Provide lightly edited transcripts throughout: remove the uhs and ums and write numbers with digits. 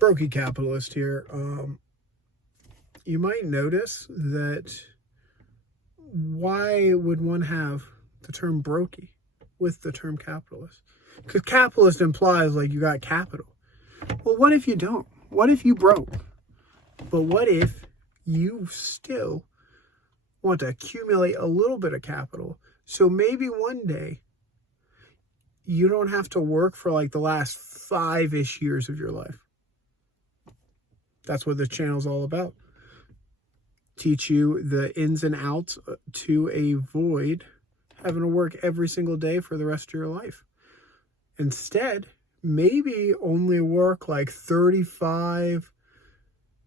Brokie Capitalist here. You might notice that why would one have the term Brokie with the term capitalist? Because capitalist implies like you got capital. Well, what if you don't? What if you broke? But what if you still want to accumulate a little bit of capital? So maybe one day you don't have to work for like the last 5-ish years of your life. That's what this channel's all about. Teach you the ins and outs to avoid having to work every single day for the rest of your life. Instead, maybe only work like 35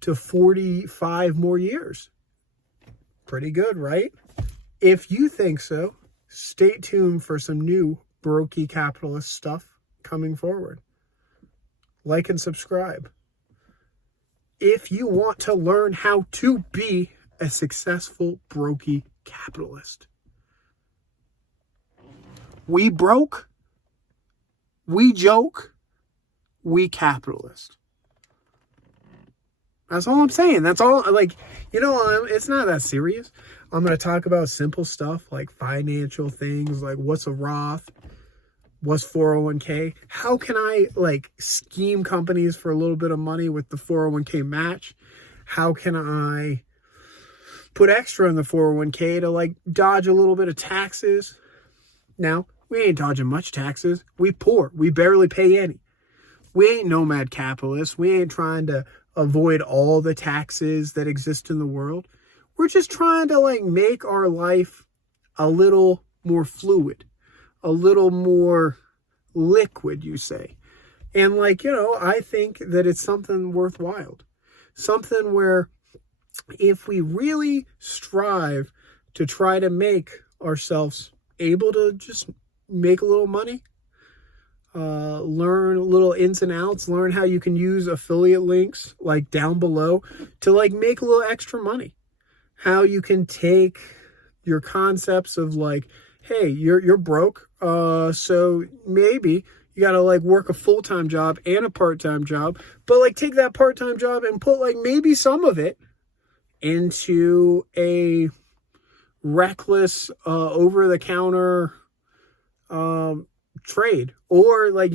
to 45 more years. Pretty good, right? If you think so, stay tuned for some new Brokie Capitalist stuff coming forward. Like and subscribe. If you want to learn how to be a successful Brokie Capitalist. We broke, we joke, we capitalist. That's all I'm saying. That's all, like, it's not that serious. I'm going to talk about simple stuff like financial things, like what's a Roth, what's 401k, how can I like scheme companies for a little bit of money with the 401k match, how can I put extra in the 401k to like dodge a little bit of taxes. Now, we ain't dodging much taxes. We poor. We barely pay any. We ain't nomad capitalists. We ain't trying to avoid all the taxes that exist in the world. We're just trying to like make our life a little more fluid, a little more liquid, you say. And like, I think that it's something worthwhile. Something where if we really strive to try to make ourselves able to just make a little money, learn little ins and outs, learn how you can use affiliate links like down below to like make a little extra money. How you can take your concepts of like, hey, you're broke, so maybe you gotta like work a full-time job and a part-time job, but like take that part-time job and put like maybe some of it into a reckless over-the-counter trade, or like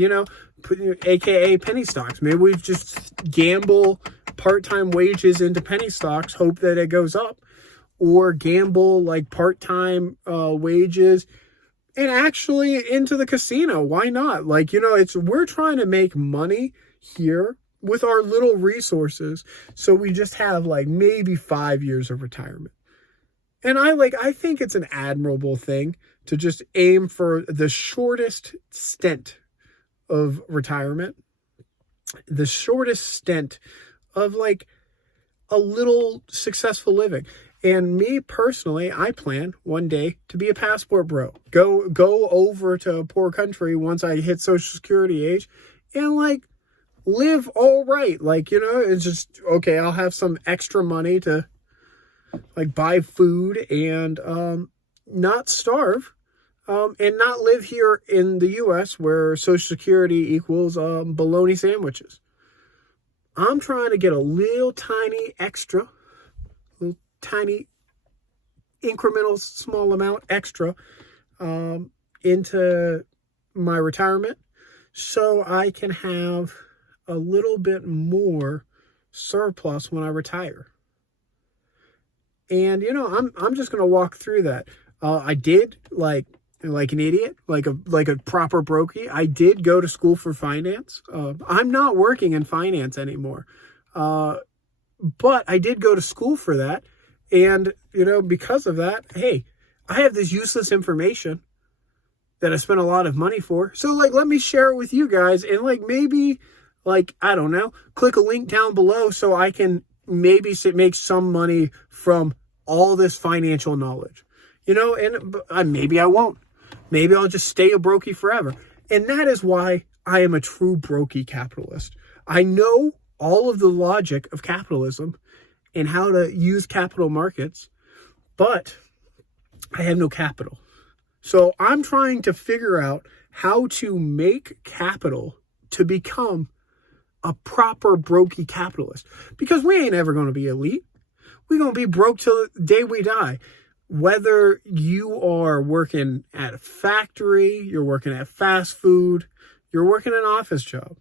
aka penny stocks. Maybe we just gamble part-time wages into penny stocks, hope that it goes up, or gamble like part-time wages and actually into the casino. Why not? Like, we're trying to make money here with our little resources, so we just have like maybe 5 years of retirement. And I think it's an admirable thing to just aim for the shortest stint of retirement, the shortest stint of like a little successful living. And me personally, I plan one day to be a passport bro. Go over to a poor country once I hit Social Security age and like live all right. Like, it's just, okay, I'll have some extra money to like buy food and not starve, and not live here in the U.S. where Social Security equals bologna sandwiches. I'm trying to get a little tiny extra, little tiny incremental small amount extra into my retirement so I can have a little bit more surplus when I retire. And I'm just gonna walk through that. I did like an idiot, like a proper Brokie. I did go to school for finance. I'm not working in finance anymore, but I did go to school for that. And because of that, hey, I have this useless information that I spent a lot of money for. So like, let me share it with you guys, and like maybe like, I don't know, click a link down below so I can maybe make some money from all this financial knowledge, and maybe I won't. Maybe I'll just stay a Brokie forever. And that is why I am a true Brokie capitalist. I know all of the logic of capitalism and how to use capital markets, but I have no capital. So I'm trying to figure out how to make capital to become a proper Brokie capitalist, because we ain't ever going to be elite. We're going to be broke till the day we die. Whether you are working at a factory, you're working at fast food, you're working an office job.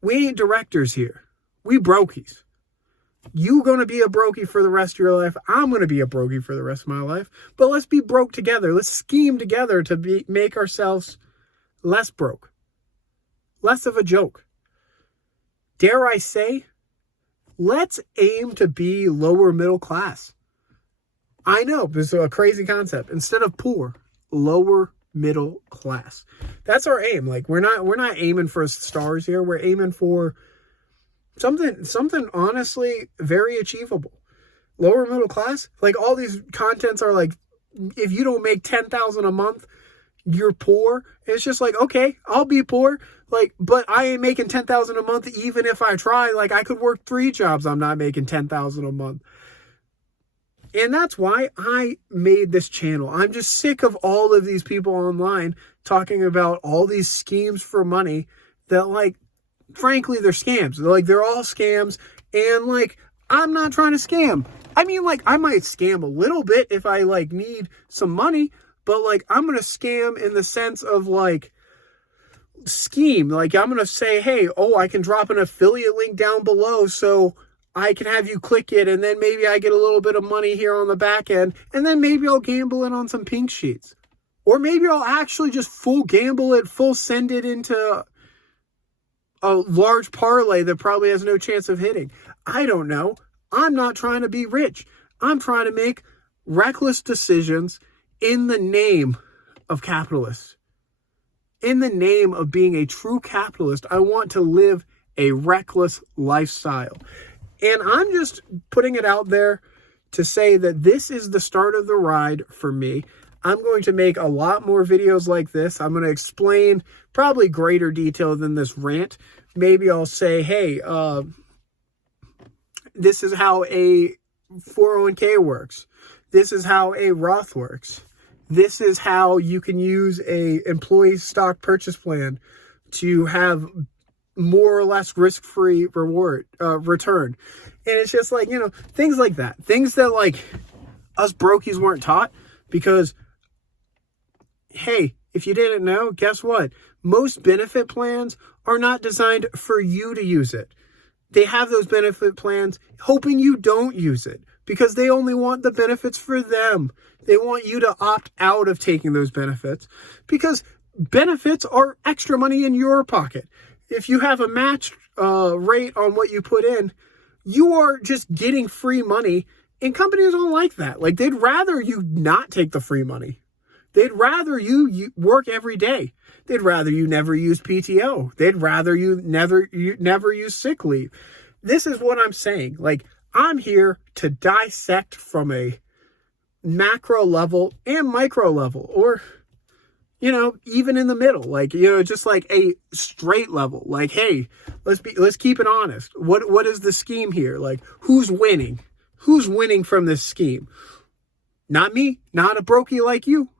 We ain't directors here. We brokies. You going to be a brokie for the rest of your life. I'm going to be a brokie for the rest of my life. But let's be broke together. Let's scheme together to make ourselves less broke. Less of a joke. Dare I say, let's aim to be lower middle class. I know, this is a crazy concept. Instead of poor, lower middle class. That's our aim. Like, we're not aiming for stars here. We're aiming for something honestly very achievable. Lower middle class, like all these contents are like, if you don't make $10,000 a month, you're poor. It's just like, okay, I'll be poor. Like, but I ain't making $10,000 a month even if I try. Like, I could work 3 jobs. I'm not making $10,000 a month. And that's why I made this channel. I'm just sick of all of these people online talking about all these schemes for money that, like, frankly, they're scams. They're all scams. And, like, I'm not trying to scam. I mean, like, I might scam a little bit if I, like, need some money. But, like, I'm going to scam in the sense of, like, scheme. Like, I'm going to say, hey, I can drop an affiliate link down below so I can have you click it, and then maybe I get a little bit of money here on the back end, and then maybe I'll gamble it on some pink sheets. Or maybe I'll actually just full gamble it, full send it into a large parlay that probably has no chance of hitting. I don't know. I'm not trying to be rich. I'm trying to make reckless decisions in the name of capitalists. In the name of being a true capitalist, I want to live a reckless lifestyle. And I'm just putting it out there to say that this is the start of the ride for me. I'm going to make a lot more videos like this. I'm going to explain probably greater detail than this rant. Maybe I'll say, hey, this is how a 401k works. This is how a Roth works. This is how you can use a employee stock purchase plan to have more or less risk-free return. And it's just like, things like that. Things that, like, us brokies weren't taught because, hey, if you didn't know, guess what? Most benefit plans are not designed for you to use it. They have those benefit plans hoping you don't use it because they only want the benefits for them. They want you to opt out of taking those benefits because benefits are extra money in your pocket. If you have a matched rate on what you put in, you are just getting free money, and companies don't like that. Like, they'd rather you not take the free money. They'd rather you work every day. They'd rather you never use PTO. They'd rather you never use sick leave. This is what I'm saying. Like, I'm here to dissect from a macro level and micro level, or even in the middle, like, just like a straight level. Like, hey, let's keep it honest. What is the scheme here? Like, who's winning? Who's winning from this scheme? Not me, not a brokie like you.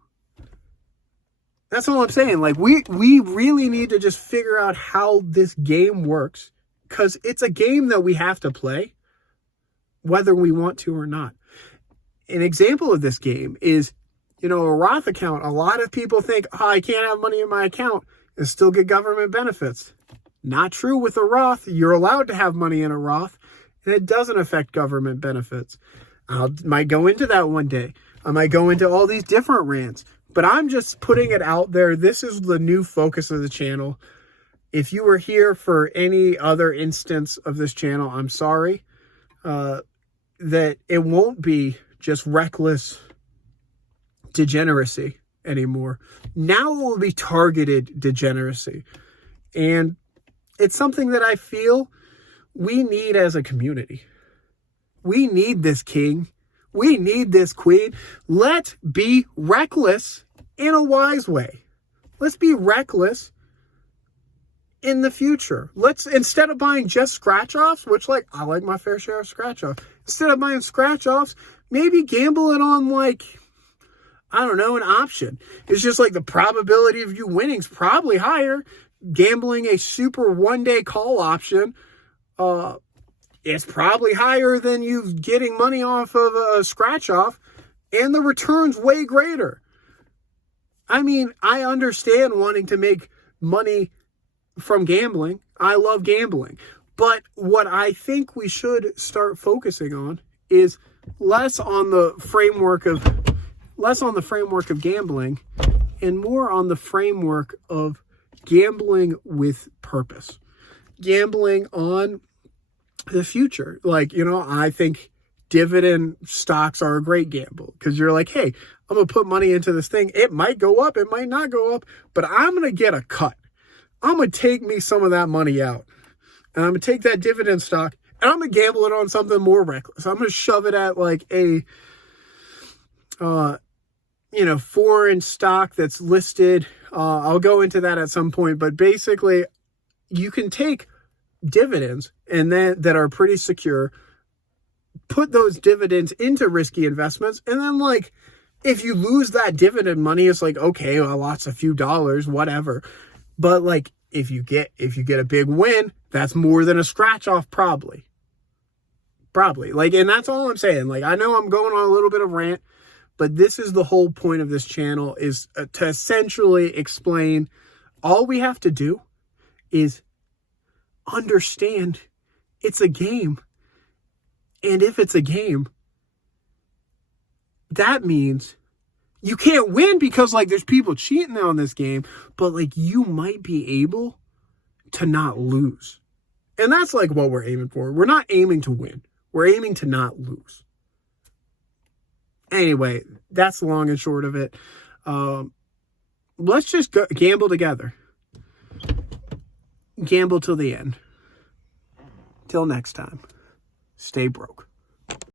That's all I'm saying. Like, we really need to just figure out how this game works, because it's a game that we have to play, whether we want to or not. An example of this game is, a Roth account. A lot of people think, I can't have money in my account and still get government benefits. Not true with a Roth. You're allowed to have money in a Roth, and it doesn't affect government benefits. I might go into that one day. I might go into all these different rants, but I'm just putting it out there. This is the new focus of the channel. If you were here for any other instance of this channel, I'm sorry. That it won't be just reckless degeneracy anymore. Now it will be targeted degeneracy. And it's something that I feel we need as a community. We need this king. We need this queen. Let's be reckless in a wise way. Let's be reckless in the future. Let's, instead of buying just scratch-offs, which, like, I like my fair share of scratch-offs. Instead of buying scratch-offs, maybe gamble it on, like, I don't know, an option. It's just like the probability of you winning is probably higher gambling a super one-day call option, it's probably higher than you getting money off of a scratch off, and the return's way greater. I mean, I understand wanting to make money from gambling. I love gambling. But what I think we should start focusing on is less on the framework of gambling and more on the framework of gambling with purpose. Gambling on the future. Like, I think dividend stocks are a great gamble because you're like, hey, I'm going to put money into this thing. It might go up, it might not go up, but I'm going to get a cut. I'm going to take me some of that money out. And I'm going to take that dividend stock and I'm going to gamble it on something more reckless. I'm going to shove it at like a, foreign stock that's listed. I'll go into that at some point, but basically you can take dividends and then that are pretty secure, put those dividends into risky investments. And then like, if you lose that dividend money, it's like, okay, well, I lost a few dollars, whatever. But like, if you get a big win, that's more than a scratch off, probably. Like, and that's all I'm saying. Like, I know I'm going on a little bit of rant, but this is the whole point of this channel, is to essentially explain all we have to do is understand it's a game. And if it's a game, that means you can't win because like there's people cheating on this game, but like you might be able to not lose. And that's like what we're aiming for. We're not aiming to win. We're aiming to not lose. Anyway, that's the long and short of it. Let's just gamble together. Gamble till the end. Till next time. Stay broke.